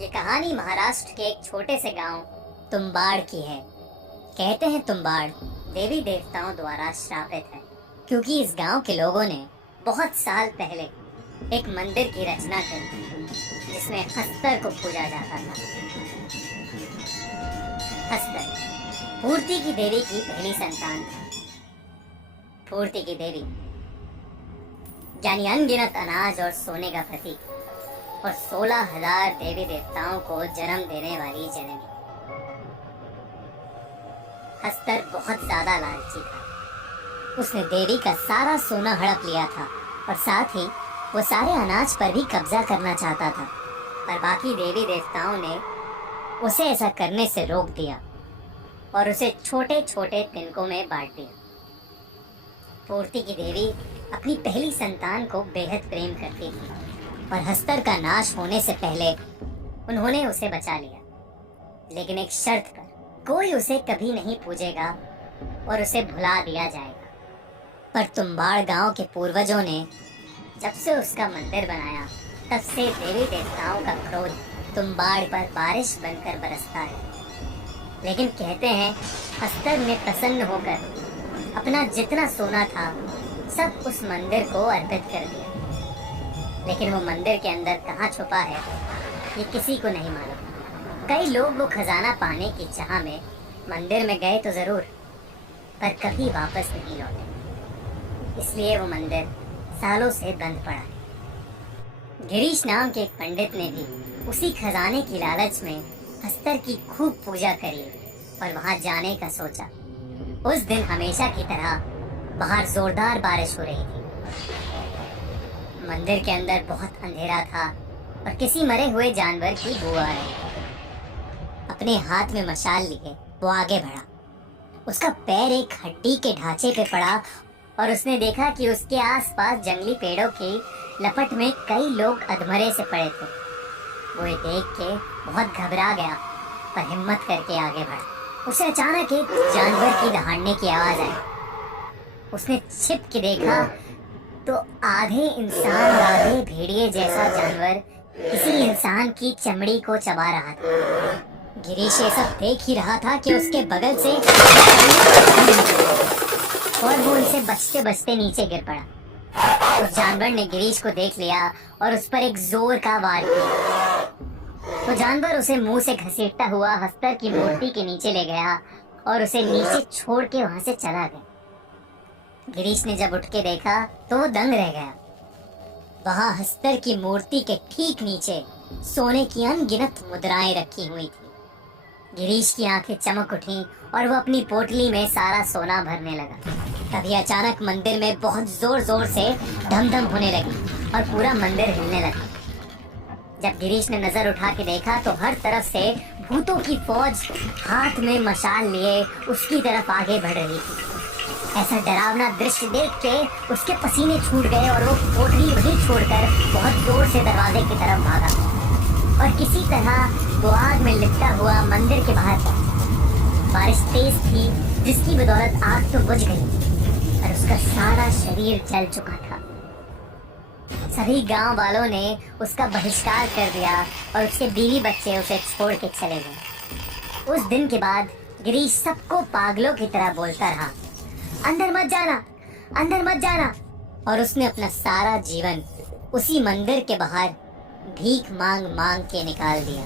ये कहानी महाराष्ट्र के एक छोटे से गांव तुम्बाड़ की है। कहते हैं तुम्बाड़ देवी देवताओं द्वारा श्रापित है, क्योंकि इस गांव के लोगों ने बहुत साल पहले एक मंदिर की रचना की जिसमें हस्तर को पूजा जाता था। हस्तर पूर्ति की देवी की पहली संतान थी। पूर्ति की देवी यानी अनगिनत अनाज और सोने का प्रतीक और 16,000 देवी देवताओं को जन्म देने वाली जननी। हस्तर बहुत ज्यादा लालची था। उसने देवी का सारा सोना हड़प लिया था और साथ ही वो सारे अनाज पर भी कब्जा करना चाहता था, पर बाकी देवी देवताओं ने उसे ऐसा करने से रोक दिया और उसे छोटे छोटे तिनकों में बांट दिया। पूर्ति की देवी अपनी पहली संतान को बेहद प्रेम करती थी और हस्तर का नाश होने से पहले उन्होंने उसे बचा लिया, लेकिन एक शर्त पर, कोई उसे कभी नहीं पूजेगा और उसे भुला दिया जाएगा। पर तुम्बाड़ गांव के पूर्वजों ने जब से उसका मंदिर बनाया, तब से देवी देवताओं का क्रोध तुम्बाड़ पर बारिश बनकर बरसता है। लेकिन कहते हैं हस्तर ने प्रसन्न होकर अपना जितना सोना था सब उस मंदिर को अर्पित कर दिया, लेकिन वो मंदिर के अंदर कहाँ छुपा है ये किसी को नहीं मालूम। कई लोग वो खजाना पाने की चाह में मंदिर में गए तो जरूर, पर कभी वापस नहीं लौटे, इसलिए वो मंदिर सालों से बंद पड़ा है। गिरीश नाम के एक पंडित ने भी उसी खजाने की लालच में हस्तर की खूब पूजा करी और वहां जाने का सोचा। उस दिन हमेशा की तरह बाहर जोरदार बारिश हो रही थी। मंदिर के अंदर बहुत अंधेरा था और किसी मरे हुए जानवर की बू आ रही थी। अपने हाथ में मशाल लिए वो आगे बढ़ा। उसका पैर एक हड्डी के ढांचे पे पड़ा और उसने देखा कि उसके आसपास जंगली पेड़ों की लपट में कई लोग अधमरे से पड़े थे। वो ये देख के बहुत घबरा गया, पर हिम्मत करके आगे बढ़ा। उसे अचानक एक जानवर की दहाड़ने की आवाज आई। उसने छिप के देखा तो आधे इंसान आधे भेड़िए जैसा जानवर किसी इंसान की चमड़ी को चबा रहा था। गिरीश ये सब देख ही रहा था कि उसके बगल से और वो उनसे बचते बचते नीचे गिर पड़ा। उस जानवर ने गिरीश को देख लिया और उस पर एक जोर का वार किया। तो जानवर उसे मुंह से घसीटता हुआ हस्तर की मूर्ति के नीचे ले गया और उसे नीचे छोड़ के वहां से चला गया। गिरीश ने जब उठ के देखा तो वो दंग रह गया। वहां हस्तर की मूर्ति के ठीक नीचे सोने की अनगिनत मुद्राएं रखी हुई थी। गिरीश की आंखें चमक उठी और वो अपनी पोटली में सारा सोना भरने लगा। तभी अचानक मंदिर में बहुत जोर जोर से धम धम होने लगी और पूरा मंदिर हिलने लगा। जब गिरीश ने नजर उठा के देखा तो हर तरफ से भूतों की फौज हाथ में मशाल लिए उसकी तरफ आगे बढ़ रही थी। ऐसा डरावना दृश्य देख के उसके पसीने छूट गए और वो पोटली वहीं छोड़कर बहुत जोर से दरवाजे की तरफ भागा और किसी तरह वो आग में लिपटा हुआ मंदिर के बाहर पहुंचा। बारिश तेज थी जिसकी बदौलत आग तो बुझ गई और उसका सारा शरीर जल चुका था। सभी गांव वालों ने उसका बहिष्कार कर दिया और उसके बीवी बच्चे उसे छोड़ के चले गए। उस दिन के बाद गिरीश सबको पागलों की तरह बोलता रहा, अंदर मत जाना, अंदर मत जाना। और उसने अपना सारा जीवन उसी मंदिर के बाहर भीख मांग मांग के निकाल दिया।